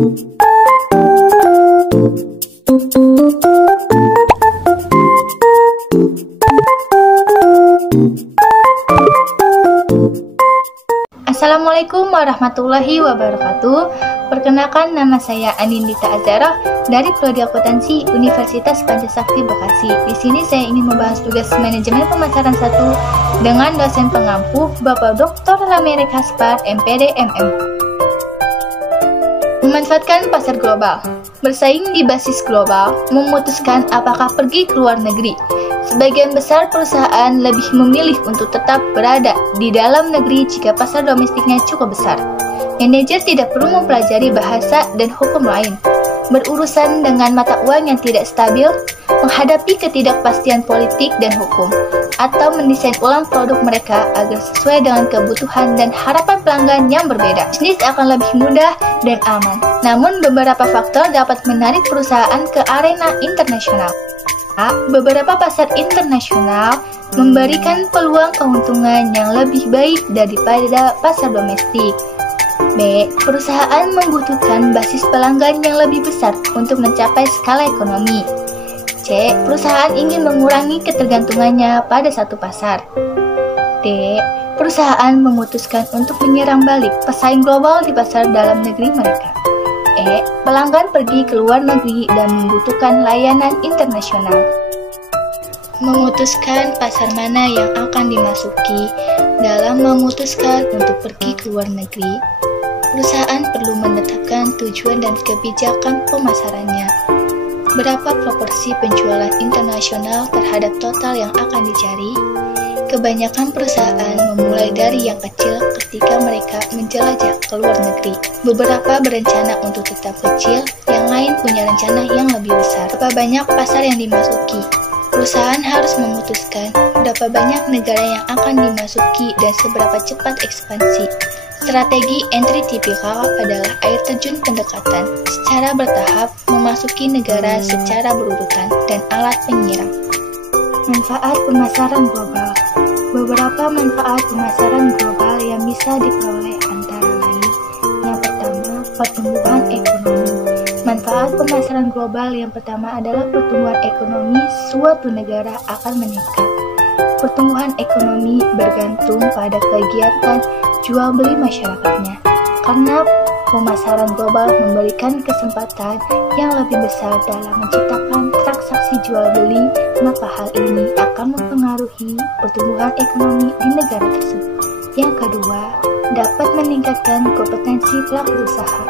Assalamualaikum warahmatullahi wabarakatuh. Perkenalkan, nama saya Anindita Azharah dari Prodi Akuntansi Universitas Pancasakti Bekasi. Di sini saya ingin membahas tugas manajemen pemasaran 1 dengan dosen pengampu Bapak Dr. Lamerik Haspar, MPD MM. Memanfaatkan pasar global. Bersaing di basis global, memutuskan apakah pergi ke luar negeri. Sebagian besar perusahaan lebih memilih untuk tetap berada di dalam negeri jika pasar domestiknya cukup besar. Manajer tidak perlu mempelajari bahasa dan hukum lain, berurusan dengan mata uang yang tidak stabil, menghadapi ketidakpastian politik dan hukum, atau mendesain ulang produk mereka agar sesuai dengan kebutuhan dan harapan pelanggan yang berbeda. Bisnis akan lebih mudah dan aman. Namun beberapa faktor dapat menarik perusahaan ke arena internasional. Beberapa pasar internasional memberikan peluang keuntungan yang lebih baik daripada pasar domestik. B. Perusahaan membutuhkan basis pelanggan yang lebih besar untuk mencapai skala ekonomi. C. Perusahaan ingin mengurangi ketergantungannya pada satu pasar. D. Perusahaan memutuskan untuk menyerang balik pesaing global di pasar dalam negeri mereka. E. Pelanggan pergi ke luar negeri dan membutuhkan layanan internasional. Memutuskan pasar mana yang akan dimasuki. Dalam memutuskan untuk pergi ke luar negeri, perusahaan perlu menetapkan tujuan dan kebijakan pemasarannya. Berapa proporsi penjualan internasional terhadap total yang akan dicari? Kebanyakan perusahaan memulai dari yang kecil ketika mereka menjelajah ke luar negeri. Beberapa berencana untuk tetap kecil, yang lain punya rencana yang lebih besar. Berapa banyak pasar yang dimasuki? Perusahaan harus memutuskan berapa banyak negara yang akan dimasuki dan seberapa cepat ekspansi. Strategi entry tipikal adalah air terjun pendekatan, secara bertahap memasuki negara secara berurutan, dan alat penyiram. Manfaat pemasaran global. Beberapa manfaat pemasaran global yang bisa diperoleh antara lain. Yang pertama, pertumbuhan ekonomi. Manfaat pemasaran global yang pertama adalah pertumbuhan ekonomi suatu negara akan meningkat. Pertumbuhan ekonomi bergantung pada kegiatan jual beli masyarakatnya. Karena pemasaran global memberikan kesempatan yang lebih besar dalam menciptakan transaksi jual beli, maka hal ini akan mempengaruhi pertumbuhan ekonomi di negara tersebut. Yang kedua, dapat meningkatkan kompetensi pelaku usaha.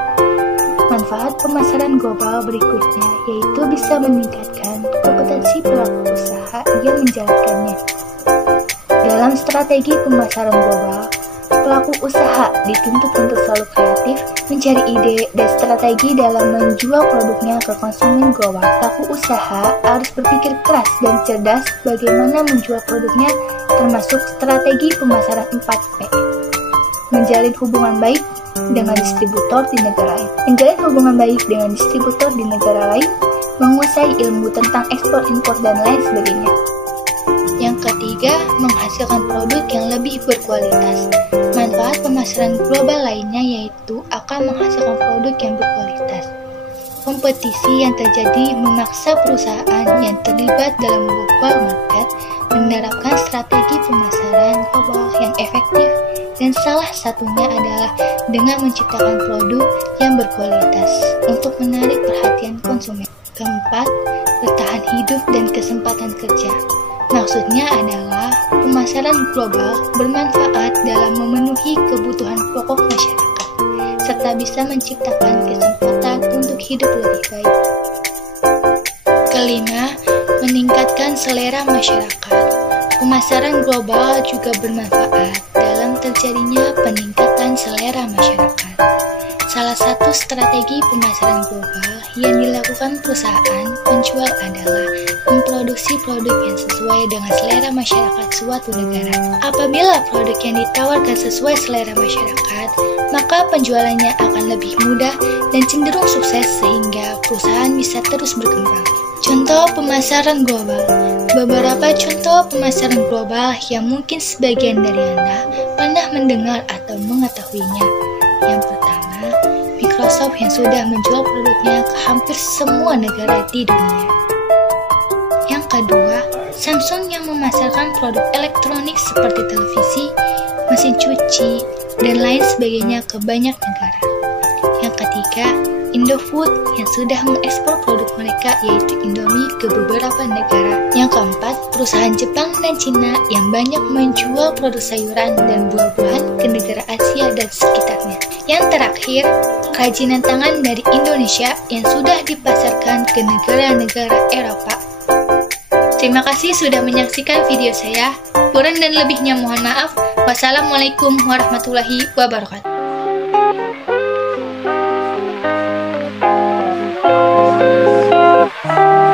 Manfaat pemasaran global berikutnya yaitu bisa meningkatkan kompetensi pelaku usaha yang menjalankannya. Dalam strategi pemasaran global, pelaku usaha dituntut untuk selalu kreatif, mencari ide dan strategi dalam menjual produknya ke konsumen global. Pelaku usaha harus berpikir keras dan cerdas bagaimana menjual produknya, termasuk strategi pemasaran 4P. Menjalin hubungan baik dengan distributor di negara lain. Menjalin hubungan baik dengan distributor di negara lain, menguasai ilmu tentang ekspor, impor, dan lain sebagainya. Yang ketiga, menghasilkan produk yang lebih berkualitas. Manfaat pemasaran global lainnya yaitu akan menghasilkan produk yang berkualitas. Kompetisi yang terjadi memaksa perusahaan yang terlibat dalam global market menerapkan strategi pemasaran global yang efektif, dan salah satunya adalah dengan menciptakan produk yang berkualitas untuk menarik perhatian konsumen. Keempat, bertahan hidup dan kesempatan kerja. Maksudnya adalah pemasaran global bermanfaat dalam memenuhi kebutuhan pokok masyarakat, serta bisa menciptakan kesempatan untuk hidup lebih baik. Kelima, meningkatkan selera masyarakat. Pemasaran global juga bermanfaat dalam terjadinya peningkatan selera masyarakat. Salah satu strategi pemasaran global yang dilakukan perusahaan penjual adalah memproduksi produk yang sesuai dengan selera masyarakat suatu negara. Apabila produk yang ditawarkan sesuai selera masyarakat, maka penjualannya akan lebih mudah dan cenderung sukses sehingga perusahaan bisa terus berkembang. Contoh pemasaran global. Beberapa contoh pemasaran global yang mungkin sebagian dari Anda pernah mendengar atau mengetahuinya. Yang pertama, Microsoft yang sudah menjual produknya ke hampir semua negara di dunia. Yang kedua, Samsung yang memasarkan produk elektronik seperti televisi, mesin cuci, dan lain sebagainya ke banyak negara. Yang ketiga, Indofood yang sudah mengekspor produk mereka yaitu Indomie ke beberapa negara. Yang keempat, perusahaan Jepang dan Cina yang banyak menjual produk sayuran dan buah-buahan ke negara Asia dan sekitarnya. Yang terakhir, kerajinan tangan dari Indonesia yang sudah dipasarkan ke negara-negara Eropa. Terima kasih sudah menyaksikan video saya. Kurang dan lebihnya mohon maaf. Wassalamualaikum warahmatullahi wabarakatuh. Thank you.